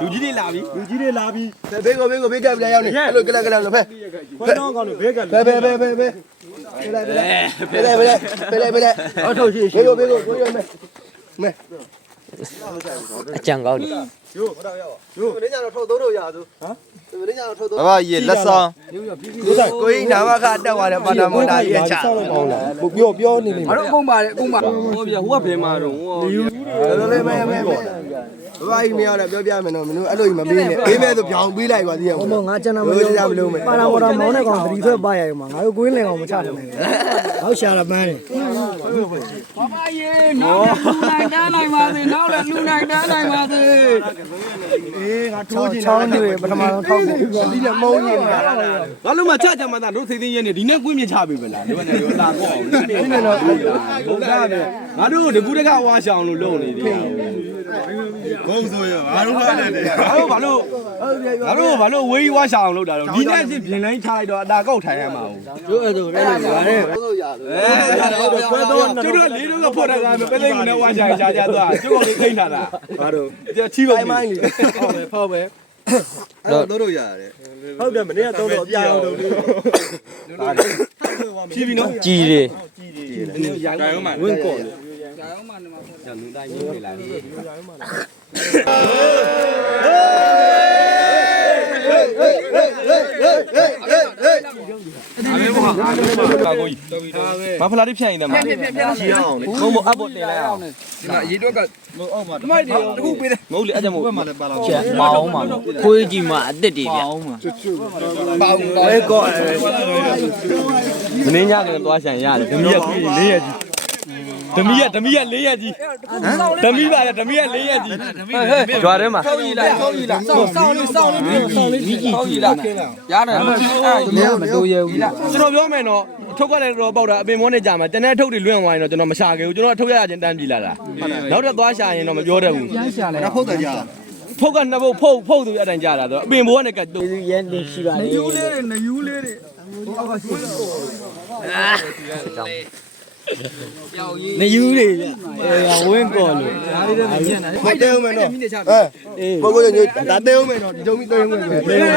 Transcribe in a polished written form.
လူကြီးတွေလာပြီဘေးကပ်ပြရောက်နေအဲ့လိုကလကလလို့ဖဲတော့ကောင်းလို့ဘေးကပ်ဖဲအော်ထုတ်ရှိဘေးကိုကိုရမဲအကြံကောင်းတယ်ရိုးနင်းကြတော့ထုတ်သုံးလို့ရသူဟမ်နင်းကြတော့ထုတ်သုံးဘာရေလက်ဆောင်ကိုကြီးနာမခတက်သွားတယ်ပါတာမော်တာရဲ့ချပြောနေနေအဲ့တော့အကုန်ပါတယ်အကုန်ပါဟောပြဟိုကဘယ်မှာတော့လောလေးမဲဘာကြီးမရတော့ပြောပြမယ်နော်မင်းတို့အဲ့လိုကြီးမပေးနဲ့ပေးမဲ့ဆိုပြောင်းပေးလိုက်ပါသေးရဲ့ဟောငါကျွန်တော်မလို့ပါလာတော့မောင်းတဲ့ကောင်သတိဆွဲပါရရမှာငါတို့ကိုင်းလင်ကောင်မချတယ်ဟောရှာလာပန်းတယ်ဘာမရေနောက်လည်းလူနိုင်တန်းနိုင်ပါစေနောက်လည်းလူနိုင်တန်းနိုင်ပါစေငါထိုးချင်ချောင်းတွေပထမဆုံးထောက်ဖို့ဒီနဲ့မုန်းနေနေတာငါလုံးမချကြမှာတို့သိသိရနေဒီနေ့ကွင်းမြချပေးပဲလားဒီဘက်နဲ့ရောလာတော့အောင်ဒီနဲ့တော့ဘုရားပဲငါတို့ဒီကူတကဝါရှောင်လို့လုပ်နေတယ်ဂုံဆိုရဘာလို့လာတယ်ငါတို့ဘာလို့ဝေးဝါရှောင်လို့တာတော့ဒီနေ့ချင်းပြင်လိုင်းချလိုက်တော့အတာကောက်ထိုင်ရမှာတို့အဲ့ဒါပဲရတယ်တို့ရခွဲတော့တို့လေးတို့ကဖော်တာကပဲလေးနဲ့ဝါရှောင်ချကြသွားကျုပ်ကောင်လေးထိန်းထားတာဘာတို့ချီးပါမိုင်းလေးဟုတ်ပဲအဲ့တော့ရတယ်ဟုတ်တယ်မနေ့ကတော့အပြာအောင်တော့ဖြီးပြီနော်ကြည်တယ်နည်းရိုင်းဝင်းကော့လေရိုင်းမှနေမှာပေါ့လူတိုင်းကြီးနေလာတယ်မဖလာတိဖြန့်ရင်တယ်မှာချီအောင်လေဘုံအပ်ဖို့တင်လိုက်အောင်ဒီမှာရေတွက်ကအောက်မှာတမိုက်တွေတခုပေးတယ်မဟုတ်လေအဲ့ကြောင့်မဟုတ်ချက်မောင်းမှာခွေးကြီးမှာအစ်စ်တွေဗျပေါင်းမှာပေါင်းပဲကောမင်းညကနေသွားဆိုင်ရတယ်ဓမီရက်ကြီး4ရက်ကြီးဓမီရက်4ရက်ကြီးဓမီပါလေဓမီရက်4ရက်ကြီးကြွားထဲမှာဆောင်းကြီးလားစောင်းလေးကြီးကြီးလားရတယ်မတိုးရဘူးကျွန်တော်ပြောမယ်နော်ထုတ်ရတယ်တော့ပေါက်တာအပင်မောနဲ့ကြာမှာတန်းတဲ့ထုတ်တွေလွင့်သွားရင်တော့ကျွန်တော်မရှာခဲ့ဘူးကျွန်တော်ထုတ်ရချင်းတန်းပြီလာတာနောက်တော့သွားရှာရင်တော့မပြောတတ်ဘူးဖုတ်တယ်ကြာဖုတ်ကနှစ်ဖုတ်ဖုတ်သူအတိုင်းကြာတာဆိုအပင်ဘိုးကနေကတ်တူရဲနေရှိပါလေနယူးလေးတွေအောက်ကရှိနေယူလေဗျဝင်းကော်လို့မတဲဦးမယ်နော်ကိုညဒါတဲဦးမယ်နော်ဒီကြုံပြီးတဲဦးမယ်တဲဦးမယ်